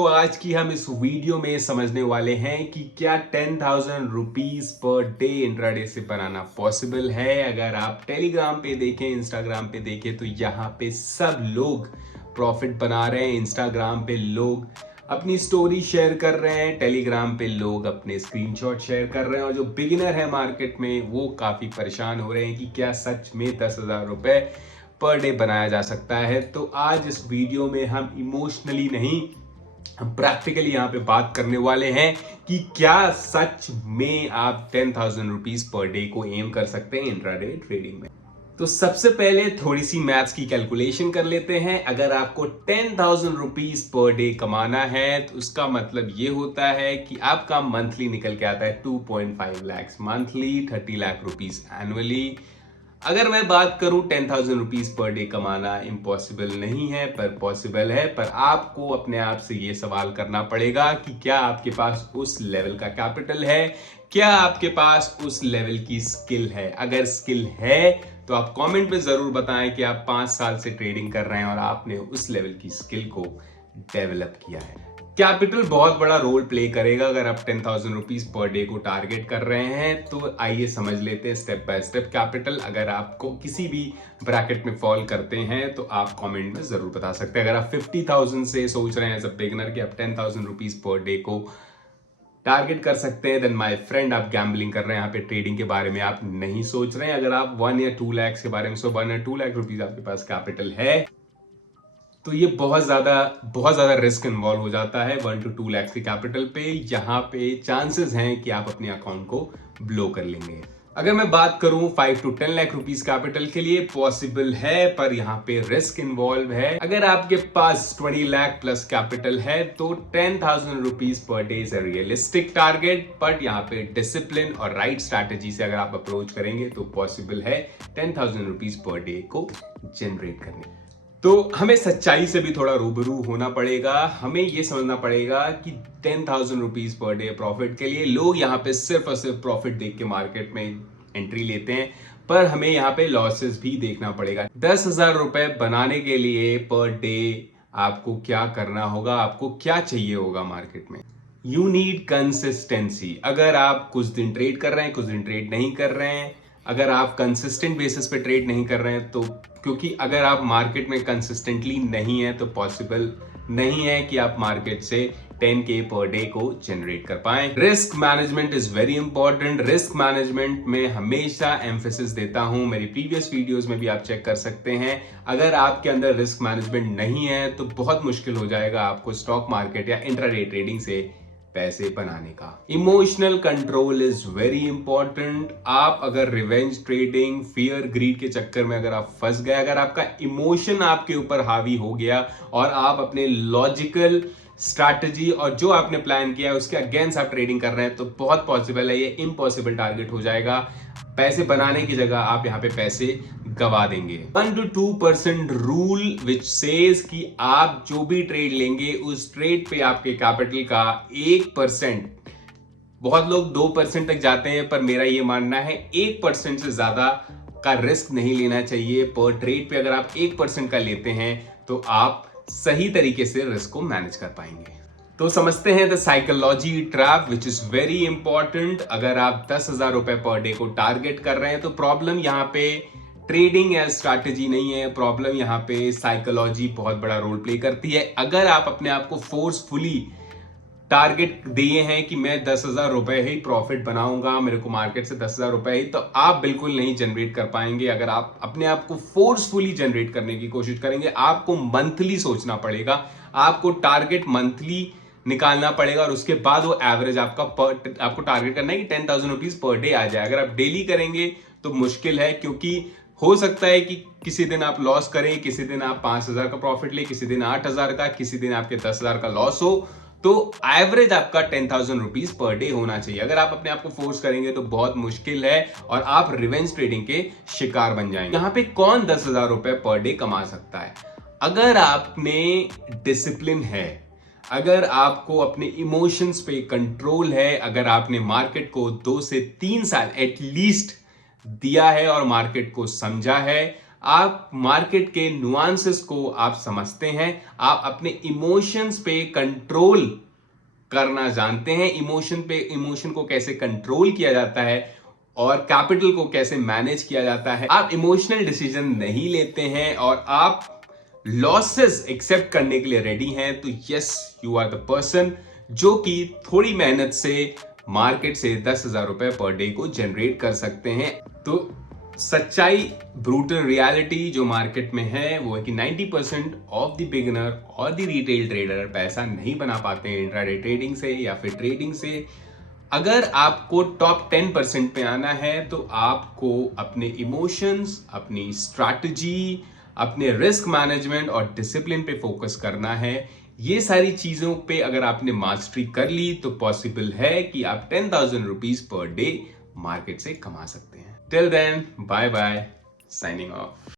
तो आज की हम इस वीडियो में समझने वाले हैं कि क्या 10,000 रुपीज पर डे इंट्राडे से बनाना पॉसिबल है। अगर आप टेलीग्राम पे देखें, इंस्टाग्राम पे देखें तो यहाँ पे सब लोग प्रॉफिट बना रहे हैं। इंस्टाग्राम पे लोग अपनी स्टोरी शेयर कर रहे हैं, टेलीग्राम पे लोग अपने स्क्रीनशॉट शेयर कर रहे हैं और जो बिगिनर है मार्केट में वो काफी परेशान हो रहे हैं कि क्या सच में 10,000 रुपए पर डे बनाया जा सकता है। तो आज इस वीडियो में हम इमोशनली नहीं, हम प्रैक्टिकली यहाँ पे बात करने वाले हैं कि क्या सच में आप 10,000 रुपीज पर डे को एम कर सकते हैं इंट्राडे ट्रेडिंग में। तो सबसे पहले थोड़ी सी मैथ्स की कैलकुलेशन कर लेते हैं। अगर आपको 10,000 रुपीज पर डे कमाना है तो उसका मतलब ये होता है कि आपका मंथली निकल के आता है 2.5 lakh monthly, 30 lakh rupees annually. अगर मैं बात करूं 10,000 रुपीज पर डे कमाना इम्पॉसिबल नहीं है पर पॉसिबल है, पर आपको अपने आप से ये सवाल करना पड़ेगा कि क्या आपके पास उस लेवल का कैपिटल है, क्या आपके पास उस लेवल की स्किल है। अगर स्किल है तो आप कमेंट में जरूर बताएं कि आप 5 साल से ट्रेडिंग कर रहे हैं और आपने उस लेवल की स्किल को डेवलप किया है। कैपिटल बहुत बड़ा रोल प्ले करेगा। अगर आप 10,000 रुपीज पर डे को टारगेट कर रहे हैं तो आइए समझ लेते हैं स्टेप बाय स्टेप कैपिटल। अगर आपको किसी भी ब्रैकेट में फॉल करते हैं तो आप कमेंट में जरूर बता सकते हैं। अगर आप 50,000 से सोच रहे हैं एज अ बिगिनर कि आप 10,000 रुपीज पर डे को टारगेट कर सकते हैं, देन माय फ्रेंड आप गैम्बलिंग कर रहे हैं। यहाँ पे ट्रेडिंग के बारे में आप नहीं सोच रहे हैं। अगर आप 1 या 2 लाख के बारे में 1 या 2 लाख रुपीज आपके पास कैपिटल है तो ये बहुत ज्यादा रिस्क इन्वॉल्व हो जाता है। 1 to 2 लाख के कैपिटल पे यहाँ पे चांसेस हैं कि आप अपने अकाउंट को ब्लो कर लेंगे। अगर मैं बात करूं 5 to 10 लाख रुपीस कैपिटल के लिए पॉसिबल है, पर यहाँ पे रिस्क इन्वॉल्व है। अगर आपके पास 20 लाख प्लस कैपिटल है तो 10,000 rupees per day is a realistic target, but यहाँ पे डिसिप्लिन और राइट स्ट्रैटेजी से अगर आप अप्रोच करेंगे तो पॉसिबल है 10,000 रुपीज पर डे को जनरेट करने। तो हमें सच्चाई से भी थोड़ा रूबरू होना पड़ेगा। हमें यह समझना पड़ेगा कि 10,000 रुपीज पर डे प्रॉफिट के लिए लोग यहाँ पे सिर्फ और सिर्फ प्रॉफिट देख के मार्केट में एंट्री लेते हैं, पर हमें यहाँ पे लॉसेस भी देखना पड़ेगा। 10,000 रुपए बनाने के लिए पर डे आपको क्या करना होगा, आपको क्या चाहिए होगा मार्केट में। You need consistency. अगर आप कुछ दिन ट्रेड कर रहे हैं, कुछ दिन ट्रेड नहीं कर रहे हैं, अगर आप कंसिस्टेंट बेसिस पे ट्रेड नहीं कर रहे हैं तो, क्योंकि अगर आप मार्केट में कंसिस्टेंटली नहीं है तो पॉसिबल नहीं है कि आप मार्केट से 10K पर डे को जनरेट कर पाए। Risk management is very important. Risk management में हमेशा एम्फेसिस देता हूं, मेरी प्रीवियस वीडियोस में भी आप चेक कर सकते हैं। अगर आपके अंदर रिस्क मैनेजमेंट नहीं है तो बहुत मुश्किल हो जाएगा आपको स्टॉक मार्केट या इंट्राडे ट्रेडिंग से पैसे बनाने का। Emotional control is very important. आप अगर रिवेंज ट्रेडिंग, फियर, ग्रीड के चक्कर में अगर आप फंस गए, अगर आपका इमोशन आपके ऊपर हावी हो गया और आप अपने लॉजिकल स्ट्रैटेजी और जो आपने प्लान किया है उसके अगेंस्ट आप ट्रेडिंग कर रहे हैं तो बहुत पॉसिबल है ये इम्पॉसिबल टारगेट हो जाएगा। पैसे बनाने की जगह आप यहां पे पैसे गवा देंगे। 1 to 2% रूल विच सेज कि आप जो भी ट्रेड लेंगे उस ट्रेड पे आपके कैपिटल का 1%, बहुत लोग 2% तक जाते हैं, पर मेरा ये मानना है 1% से ज्यादा का रिस्क नहीं लेना चाहिए। पर ट्रेड पे अगर आप 1% का लेते हैं तो आप सही तरीके से रिस्क को मैनेज कर पाएंगे। तो समझते हैं the psychology trap which is very important. अगर आप 10,000 रुपए पर डे को टारगेट कर रहे हैं तो प्रॉब्लम यहाँ पे ट्रेडिंग एज स्ट्रैटेजी नहीं है, प्रॉब्लम यहाँ पे साइकोलॉजी बहुत बड़ा रोल प्ले करती है। अगर आप अपने आप को फोर्सफुली टारगेट दिए हैं कि मैं 10,000 रुपए ही प्रॉफिट बनाऊंगा, मेरे को मार्केट से 10,000 रुपए ही, तो आप बिल्कुल नहीं जनरेट कर पाएंगे। अगर आप अपने आप को फोर्सफुली जनरेट करने की कोशिश करेंगे, आपको मंथली सोचना पड़ेगा, आपको टारगेट मंथली निकालना पड़ेगा और उसके बाद वो एवरेज आपको टारगेट करना है कि 10,000 रुपीज पर डे आ जाए। अगर आप डेली करेंगे तो मुश्किल है, क्योंकि हो सकता है कि किसी दिन आप लॉस करें, किसी दिन आप 5,000 का प्रॉफिट ले, किसी दिन 8,000 का, किसी दिन आपके 10,000 का लॉस हो। तो एवरेज आपका 10,000 रुपीज पर डे होना चाहिए। अगर आप अपने आप को फोर्स करेंगे तो बहुत मुश्किल है और आप रिवेंज ट्रेडिंग के शिकार बन जाएंगे। यहाँ पे कौन 10,000 रुपए पर डे कमा सकता है? अगर आपने डिसिप्लिन है, अगर आपको अपने इमोशंस पे कंट्रोल है, अगर आपने मार्केट को 2 से 3 साल एटलीस्ट दिया है और मार्केट को समझा है, आप मार्केट के नुआंसेस को आप समझते हैं, आप अपने इमोशंस पे कंट्रोल करना जानते हैं, इमोशन को कैसे कंट्रोल किया जाता है और कैपिटल को कैसे मैनेज किया जाता है। आप इमोशनल डिसीजन नहीं लेते हैं और आप लॉसेस एक्सेप्ट करने के लिए रेडी हैं, तो yes, you are the person जो कि थोड़ी मेहनत से मार्केट से 10,000 रुपए पर डे को जनरेट कर सकते हैं। तो सच्चाई, ब्रूटल रियलिटी जो मार्केट में है वो है कि 90% ऑफ द बिगिनर और द रिटेल ट्रेडर पैसा नहीं बना पाते हैं इंट्राडे ट्रेडिंग से या फिर ट्रेडिंग से। अगर आपको टॉप 10% पे आना है तो आपको अपने इमोशंस, अपनी स्ट्रैटेजी, अपने रिस्क मैनेजमेंट और डिसिप्लिन पे फोकस करना है। ये सारी चीजों पे अगर आपने मास्टरी कर ली तो पॉसिबल है कि आप 10,000 रुपीज पर डे मार्केट से कमा सकते हैं। Till then, bye bye, signing of.